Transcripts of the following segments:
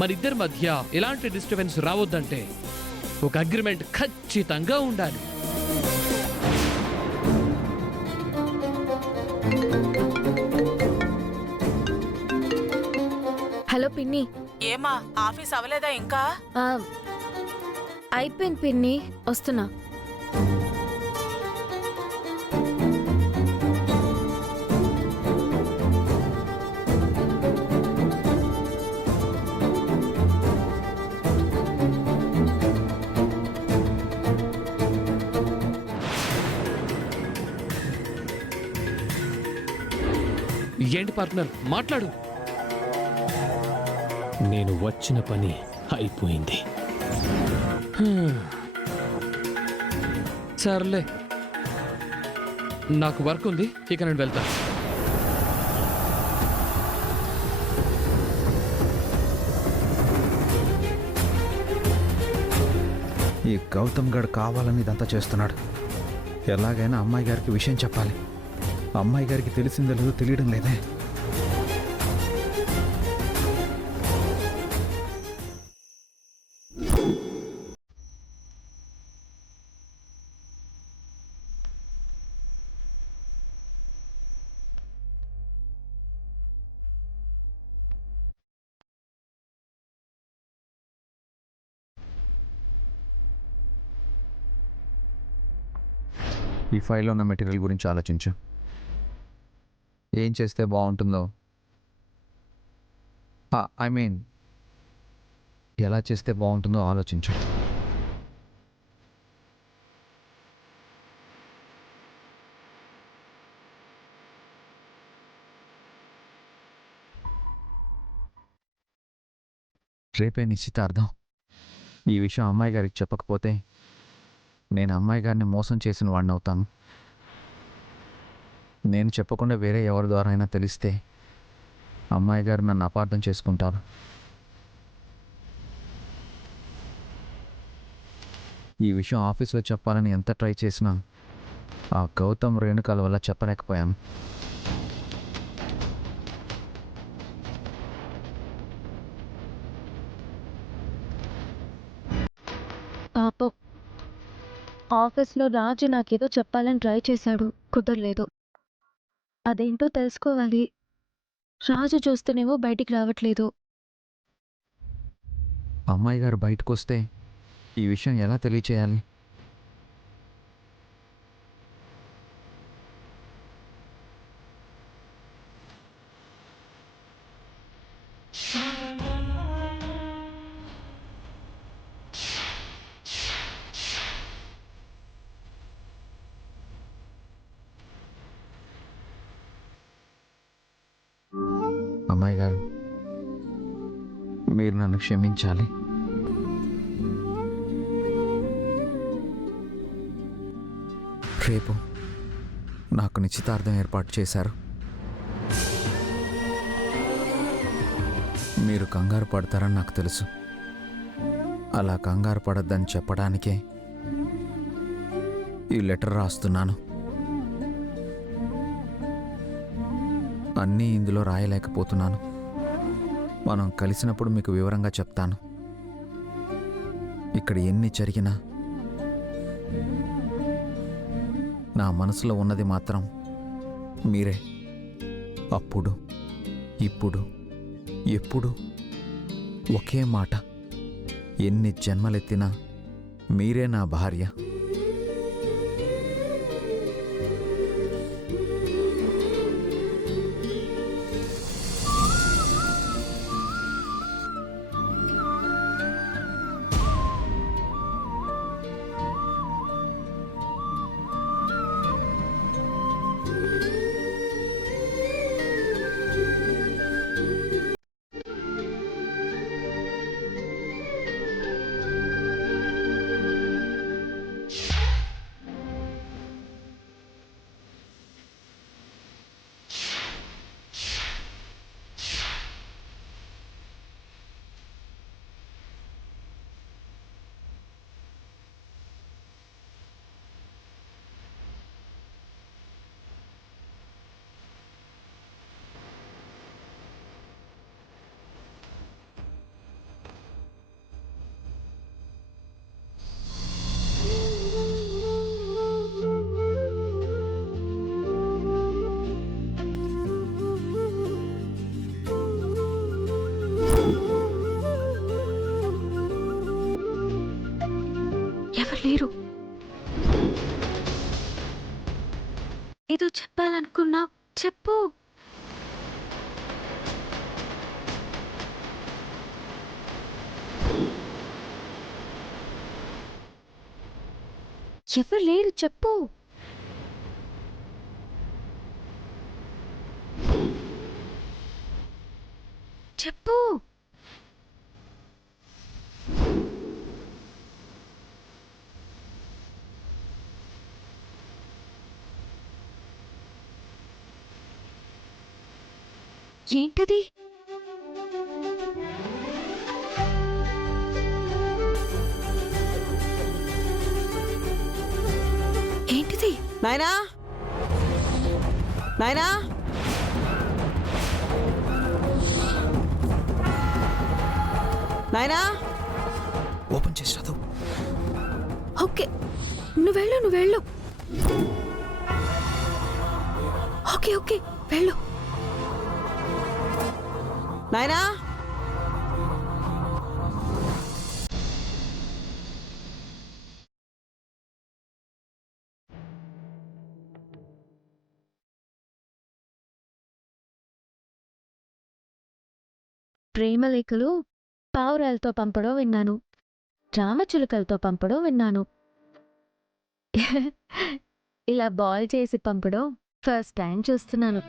మనిద్దరి మధ్య ఎలాంటి డిస్టర్బెన్స్ రావద్దంటే ఒక అగ్రిమెంట్ ఖచ్చితంగా ఉండాలి. హలో పిన్ని. ఏమా ఆఫీస్ అవ్వలేదా ఇంకా? అయిపోయింది పిన్ని, వస్తున్నా. ఏంటి పార్ట్నర్, మాట్లాడు. నేను వచ్చిన పని అయిపోయింది. సర్లే, నాకు వర్క్ ఉంది, ఇక నేను వెళ్తాను. ఈ గౌతమ్ గడ్ కావాలని ఇదంతా చేస్తున్నాడు. ఎలాగైనా అమ్మాయి గారికి విషయం చెప్పాలి. అమ్మాయి గారికి తెలిసిందో లేదో తెలియడం లేదే. ఈ ఫైల్లో ఉన్న మెటీరియల్ గురించి ఆలోచించు. ఏం చేస్తే బాగుంటుందో, ఐ మీన్ ఎలా చేస్తే బాగుంటుందో ఆలోచించు. రేపే నిశ్చితార్థం. ఈ విషయం అమ్మాయి గారికి చెప్పకపోతే నేను అమ్మాయి గారిని మోసం చేసిన వాడిని అవుతాను. నేను చెప్పకుండా వేరే ఎవరి ద్వారా అయినా తెలిస్తే అమ్మాయి గారు నన్ను అపార్థం చేసుకుంటారు. ఈ విషయం ఆఫీస్లో చెప్పాలని ఎంత ట్రై చేసినా ఆ గౌతమ్ రేణుకాల వల్ల చెప్పలేకపోయాను. పాపం, ఆఫీస్లో రాజు నాకేదో చెప్పాలని ట్రై చేశాడు, కుదరలేదు. అదేంటో తెలుసుకోవాలి. రాజు చూస్తేనేమో బయటికి రావట్లేదు. అమ్మాయి గారు బయటకు వస్తే ఈ విషయం ఎలా తెలియచేయాలి? అమ్మాయి గారు, మీరు నన్ను క్షమించాలి. రేపు నాకు నిశ్చితార్థం ఏర్పాటు చేశారు. మీరు కంగారు పడతారని నాకు తెలుసు. అలా కంగారు పడద్దని చెప్పడానికే ఈ లెటర్ రాస్తున్నాను. అన్నీ ఇందులో రాయలేకపోతున్నాను. మనం కలిసినప్పుడు మీకు వివరంగా చెప్తాను. ఇక్కడ ఎన్ని జరిగినా నా మనసులో ఉన్నది మాత్రం మీరే. అప్పుడు, ఇప్పుడు, ఎప్పుడు ఒకే మాట. ఎన్ని జన్మలెత్తినా మీరే నా భార్య. లేరు. ఏదో చెప్పాలనుకున్నా, చెప్పు. ఎవరు లేరు, చెప్పు. చెప్పు. ఏంటది? ఏంటిది? నాయనా నాయనా నాయనా ఓపెన్ చేసి చదువు. ఓకే, నువ్వు వెళ్ళు. ఓకే ఓకే, వెళ్ళు. నాయనా ప్రేమలేఖలు పావురాలతో పంపడం విన్నాను, రామచిలుకలతో పంపడం విన్నాను. ఇలా బాల్ చేసి పంపడం ఫస్ట్ టైం చూస్తున్నాను.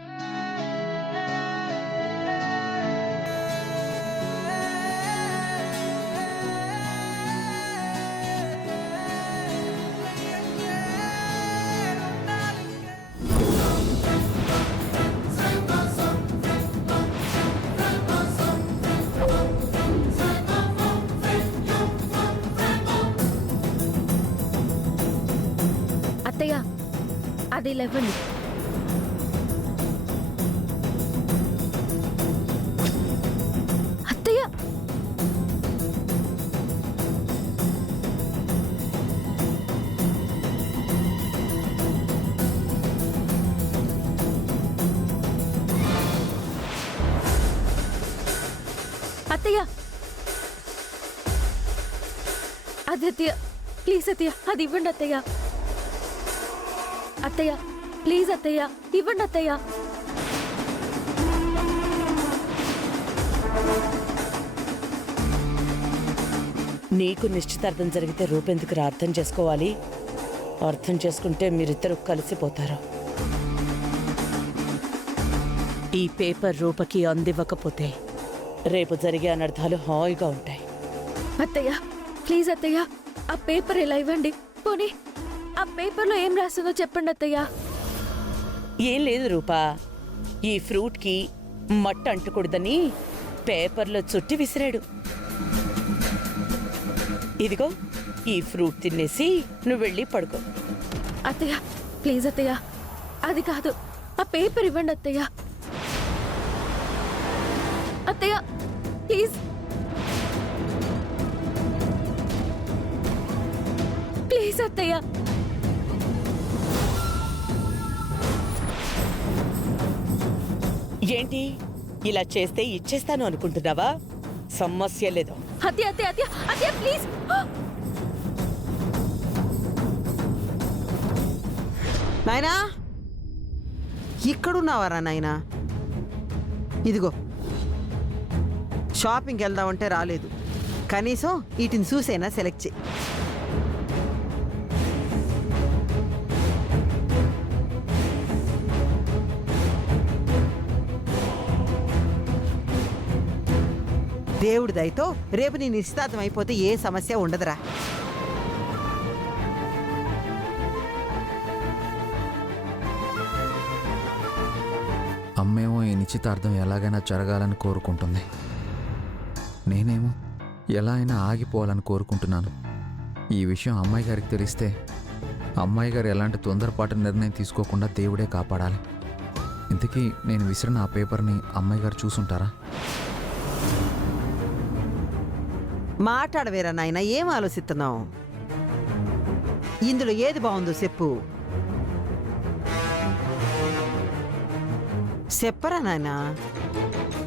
అత్తయ్య, అది 11. అత్తయ్య, అత్తయ్య, అది అత్తయ్య, ప్లీజ్ అత్తయ్య, అది ఇవ్వండి అత్తయ్య. అత్తయ్య ప్లీజ్ అత్తయ్య, ఇవ్వండి అత్తయ్య. నీకు నిశ్చితార్థం జరిగితే రూపెందుకురా అర్థం చేసుకోవాలి? అర్థం చేసుకుంటే మీరిద్దరూ కలిసిపోతారు. ఈ పేపర్ రూపకి అందివ్వకపోతే రేపు జరిగే అనర్థాలు హాయిగా ఉంటాయి. అత్తయ్య ప్లీజ్ అత్తయ్య, ఆ పేపర్ ఇలా ఇవ్వండి. పోనీ ఆ పేపర్లో ఏం రాసిందో చెప్పండి అత్తయ్య. ఏం లేదు రూపా, ఈ ఫ్రూట్కి మట్ట అంటకూడదని పేపర్లో చుట్టి విసిరాడు. ఇదిగో ఈ ఫ్రూట్ తినేసి నువ్వు వెళ్ళి పడుకో. అత్తయ్య ప్లీజ్ అత్తయ్య, అది కాదు, ఆ పేపర్ ఇవ్వండి అత్తయ్య. అత్తయ్య ప్లీజ్ ప్లీజ్ అత్తయ్య. ఏంటి ఇలా చేస్తే ఇచ్చేస్తాను అనుకుంటున్నావా? సమస్య లేదు. అత్తయ్య అత్తయ్య అత్తయ్య అత్తయ్య ప్లీజ్. నాయనా, ఇక్కడున్నావారా నాయనా? ఇదిగో షాపింగ్కి వెళ్దామంటే రాలేదు. కనీసం వీటిని చూసైనా సెలెక్ట్ చేయి. దేవుడి దయతో రేపు నీ నిశ్చితార్థం అయిపోతే ఏ సమస్య ఉండదురా. అమ్మేమో ఈ నిశ్చితార్థం ఎలాగైనా జరగాలని కోరుకుంటుంది. నేనేమో ఎలా అయినా ఆగిపోవాలని కోరుకుంటున్నాను. ఈ విషయం అమ్మాయి గారికి తెలిస్తే అమ్మాయి గారు ఎలాంటి తొందరపాటు నిర్ణయం తీసుకోకుండా దేవుడే కాపాడాలి. ఇంతకీ నేను విసిరిన ఆ పేపర్ని అమ్మాయి గారు చూసుంటారా? మాట్లాడవేరా నాయనా, ఏం ఆలోచిస్తున్నావు? ఇందులో ఏది బాగుందో చెప్పు. చెప్పరా నాయనా.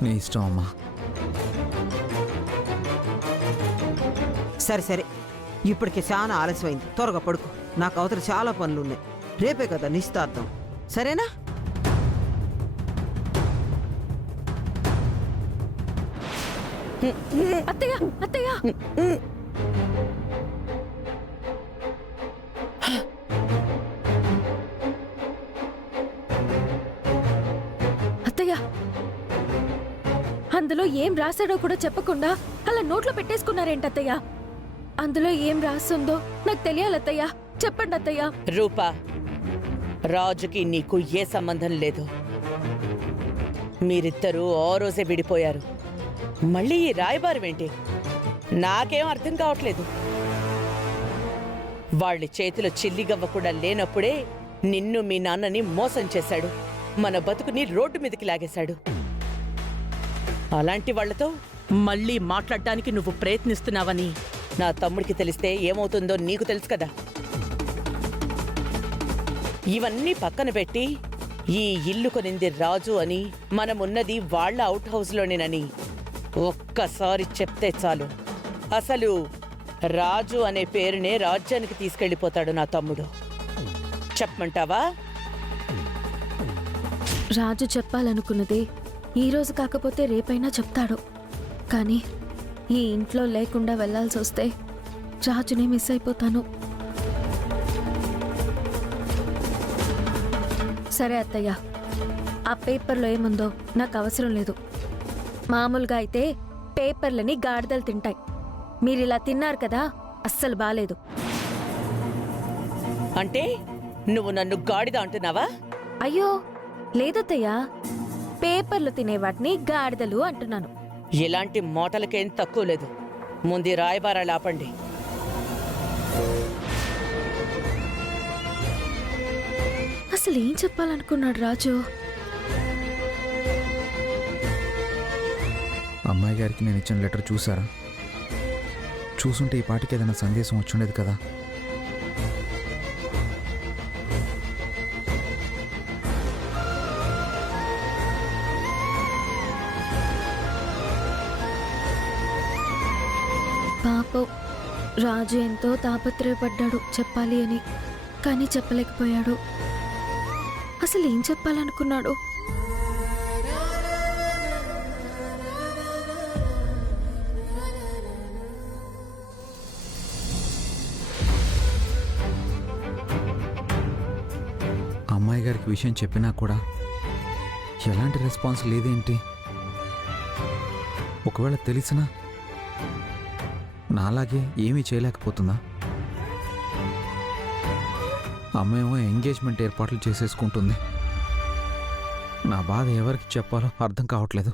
నీ ఇష్టం అమ్మా. సరే సరే, ఇప్పటికే చాలా ఆలస్యమైంది, త్వరగా పడుకో. నాకు అవతల చాలా పనులున్నాయి. రేపే కదా నిశ్చితార్థం, సరేనా? అత్తయ్య అత్తయ్య అత్తయ్య, అందులో ఏం రాశాడో కూడా చెప్పకుండా అలా నోట్లో పెట్టేసుకున్నారేంటి అత్తయ్య? అందులో ఏం రాస్తుందో నాకు తెలియాలి అత్తయ్య, చెప్పండి అత్తయ్య. రూపా, రాజుకి నీకు ఏ సంబంధం లేదు. మీరిద్దరూ ఆ రోజే విడిపోయారు. మళ్ళీ ఈ రాయబారమేంటి? నాకేం అర్థం కావట్లేదు. వాళ్ళ చేతిలో చిల్లిగవ్వ కూడా లేనప్పుడే నిన్ను మీ నాన్నని మోసం చేశాడు. మన బతుకుని రోడ్డు మీదకి లాగేశాడు. అలాంటి వాళ్లతో మళ్ళీ మాట్లాడటానికి నువ్వు ప్రయత్నిస్తున్నావని నా తమ్ముడికి తెలిస్తే ఏమవుతుందో నీకు తెలుసు కదా. ఇవన్నీ పక్కన పెట్టి ఈ ఇల్లు కొనింది రాజు అని, మనమున్నది వాళ్ళ అవుట్ హౌస్లోనేనని ఒక్కసారి చెప్తే చాలు. అసలు రాజు అనే పేరునే రాజ్యానికి తీసుకెళ్లిపోతాడు నా తమ్ముడు. చెప్పమంటావా? రాజు చెప్పాలనుకున్నది ఈ రోజు కాకపోతే రేపైనా చెప్తాడు. కానీ ఈ ఇంట్లో లేకుండా వెళ్లాల్సి వస్తే రాజునే మిస్ అయిపోతాను. సరే అత్తయ్య, ఆ పేపర్లో ఏముందో నాకు అవసరం లేదు. మామూలుగా అయితే పేపర్లని గాడిదలు తింటాయి. మీరిలా తిన్నారు కదా, అస్సలు బాలేదు. అంటే నువ్వు నన్ను గాడిద అంటున్నావా? అయ్యో లేదత్తయ్య, పేపర్లు తినే వాటిని గాడిదలు అంటున్నాను. ఇలాంటి మాటలకేం తక్కువ లేదు. ముందు రాయబారాలు ఆపండి. అసలు ఏం చెప్పాలనుకున్నాడు రాజు? అమ్మాయి గారికి నేను ఇచ్చిన లెటర్ చూసారా? చూసుంటే ఈ పాటికి ఏదైనా సందేశం వచ్చుండేది కదా. పాపం రాజు ఎంతో తాపత్రయపడ్డాడు చెప్పాలి అని, కానీ చెప్పలేకపోయాడు. అసలు ఏం చెప్పాలనుకున్నాడు? అమ్మాయి గారికి విషయం చెప్పినా కూడా ఎలాంటి రెస్పాన్స్ లేదేంటి? ఒకవేళ తెలిసినా నాలాగే ఏమీ చేయలేకపోతుందా? అమ్మేమో ఎంగేజ్మెంట్ ఏర్పాట్లు చేసేసుకుంటుంది. నా బాధ ఎవరికి చెప్పాలో అర్థం కావట్లేదు.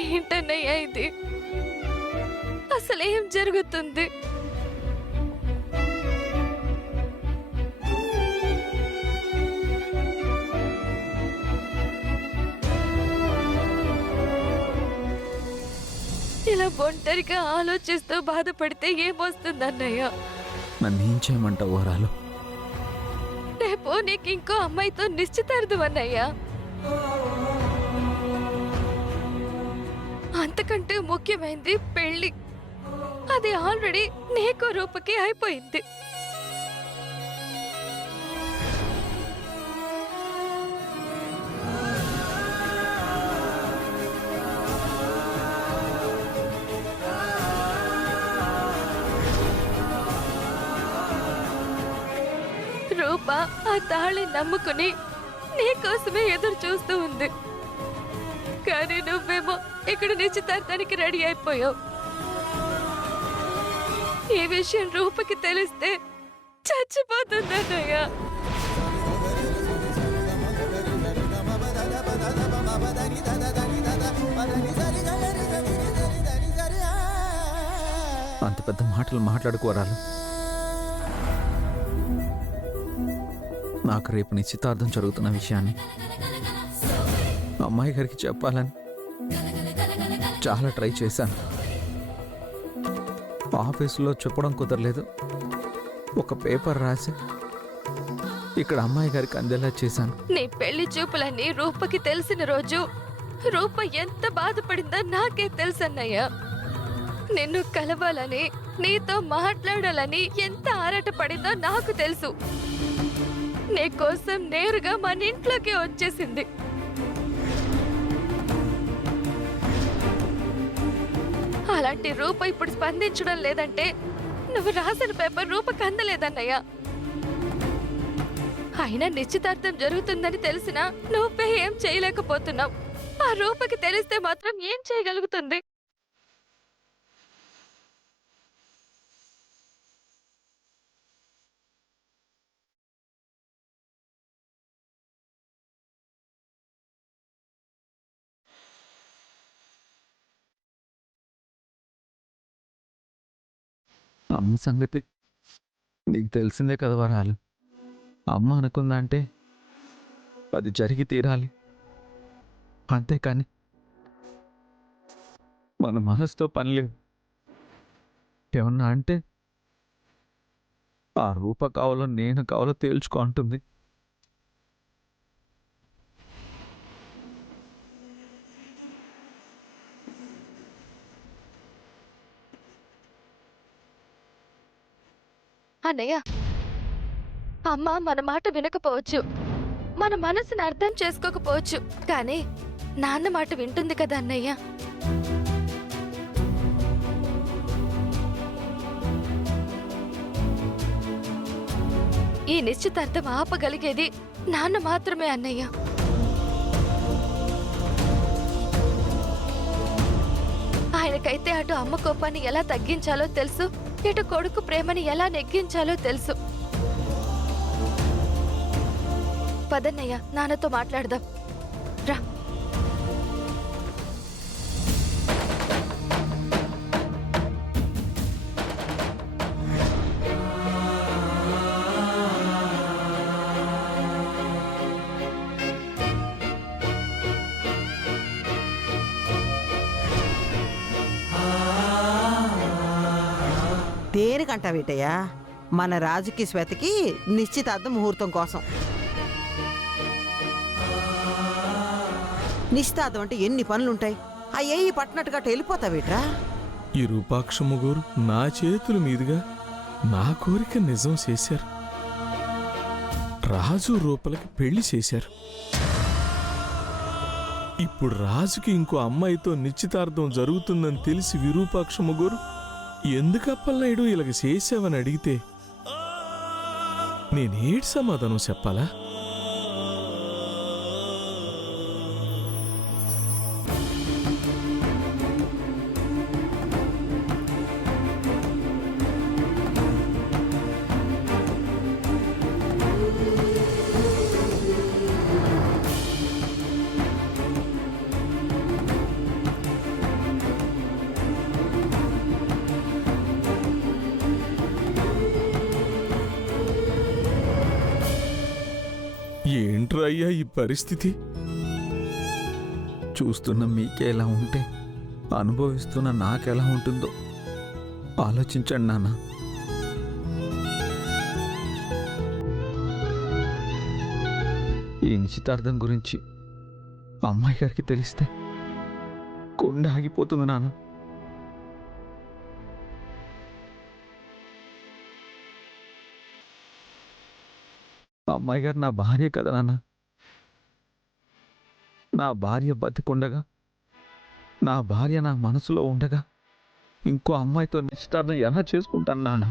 ఏంటన్నయ్యా ఇది? అసలు ఏం జరుగుతుంది? ఇలా ఒంటరిగా ఆలోచిస్తూ బాధపడితే ఏమొస్తుందన్నయ్య? నన్ను ఏం చేయమంటావు వరాలు? రేపు నీకు ఇంకో అమ్మాయితో నిశ్చితార్థం అన్నయ్యా. అంతకంటే ముఖ్యమైనది పెళ్లి. అది ఆల్రెడీ నీకో రూపకి అయిపోయింది. రూప ఆ తాళి నమ్ముకుని నీకోసమే ఎదురు చూస్తూ ఉంది. కానీ నువ్వేమో ఇక్కడ నిశ్చితార్థానికి రెడీ అయిపోయావు. ఈ విషయం రూపకి తెలిస్తే చచ్చిపోతుందన్నయ్య. అంత పెద్ద మాటలు మాట్లాడుకోరాలు. నాకు రేపు నిశ్చితార్థం జరుగుతున్న విషయాన్ని అమ్మాయి గారికి చెప్పాలని చాలా ట్రై చేశాను. ఆఫీసులో చెప్పడం కుదరలేదు. ఒక పేపర్ రాసి ఇక్కడ అమ్మాయి గారికి అందేలా చేశాను. నీ పెళ్లి చూపులన్నీ రూపకి తెలిసిన రోజు రూప ఎంత బాధపడిందో నాకే తెలుసన్నయ్య. నిన్ను కలవాలని, నీతో మాట్లాడాలని ఎంత ఆరాటపడిందో నాకు తెలుసు. నీ కోసం నేరుగా మన ఇంట్లోకి వచ్చేసింది. అలాంటి రూప ఇప్పుడు స్పందించడం లేదంటే నువ్వు రాసిన పేపర్ రూపకు అందలేదన్నయ్య. అయినా నిశ్చితార్థం జరుగుతుందని తెలిసినా నువ్వే ఏం చేయలేకపోతున్నావు. ఆ రూపకి తెలిస్తే మాత్రం ఏం చేయగలుగుతుంది? అమ్మ సంగతి నీకు తెలిసిందే కదా వరాలు. అమ్మ అనుకుందంటే అది జరిగి తీరాలి. అంతేకాని మన మనసుతో పని లేదు. ఏమన్నా అంటే ఆ రూప కావాలో నేను కావాలో తేల్చుకో అంటుంది. అన్నయ్య, అమ్మ మన మాట వినకపోవచ్చు, మన మనసుని అర్థం చేసుకోకపోవచ్చు, కానీ నాన్న మాట వింటుంది కదా అన్నయ్య. ఈ నిశ్చితార్థం ఆపగలిగేది నాన్న మాత్రమే అన్నయ్య. ఆయనకైతే అటు అమ్మ కోపాన్ని ఎలా తగ్గించాలో తెలుసు, ఇటు కొడుకు ప్రేమని ఎలా నెగ్గించాలో తెలుసు. పదన్నయ్య, నాన్నతో మాట్లాడదాం రా. దేనికంటావేటయ్యా? మన రాజుకి శ్వేతకి నిశ్చితార్థం ముహూర్తం కోసం. నిశ్చితార్థం అంటే ఎన్ని పనులుంటాయి, అయ్యి పట్టినట్టుగా వెళ్ళిపోతావేట్రా? ఈ రూపాక్షమ్మ గారు నా చేతుల మీదుగా నా కోరిక నిజం చేశారు. రాజు రూపలకి పెళ్లి చేశారు. ఇప్పుడు రాజుకి ఇంకో అమ్మాయితో నిశ్చితార్థం జరుగుతుందని తెలిసి విరూపాక్షమ్మ గారు ఎందుకప్పలనాయుడు ఇలాగ చేసావని అడిగితే నేనేటి సమాధానం చెప్పాలా? ఏంట్రా అయ్యా ఈ పరిస్థితి? చూస్తున్న మీకే ఎలా ఉంటే అనుభవిస్తున్న నాకెలా ఉంటుందో ఆలోచించండి నాన్న. ఈ నిశ్చితార్థం గురించి అమ్మాయి గారికి తెలిస్తే గుండె ఆగిపోతుంది నాన్న. అమ్మాయి గారు నా భార్య కదా నాన్న. నా భార్య బతికుండగా, నా భార్య నా మనసులో ఉండగా ఇంకో అమ్మాయితో నిశ్చితార్థం ఎలా చేసుకుంటాను నాన్న?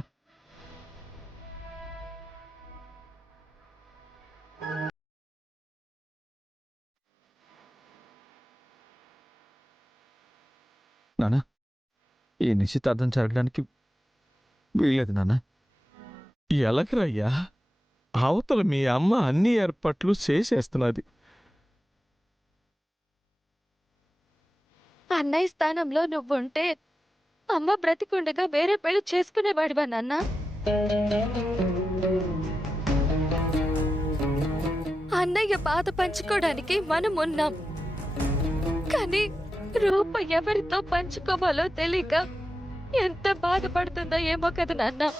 నాన్న, ఈ నిశ్చితార్థం జరగడానికి వీల్లేదు నాన్న. ఎలకరయ్యా, అవతల మీ అమ్మ అన్ని ఏర్పాట్లు చేసేస్తున్నది. అన్నయ్య స్థానంలో నువ్వుంటే అమ్మ బ్రతికుండగా వేరే పెళ్లి చేసుకునేవాడివా నాన్న? అన్నయ్య బాధ పంచుకోవడానికి మనం ఉన్నాం, కానీ రూప ఎవరితో పంచుకోవాలో తెలియక ఎంత బాధపడుతుందో ఏమో కదా నాన్న.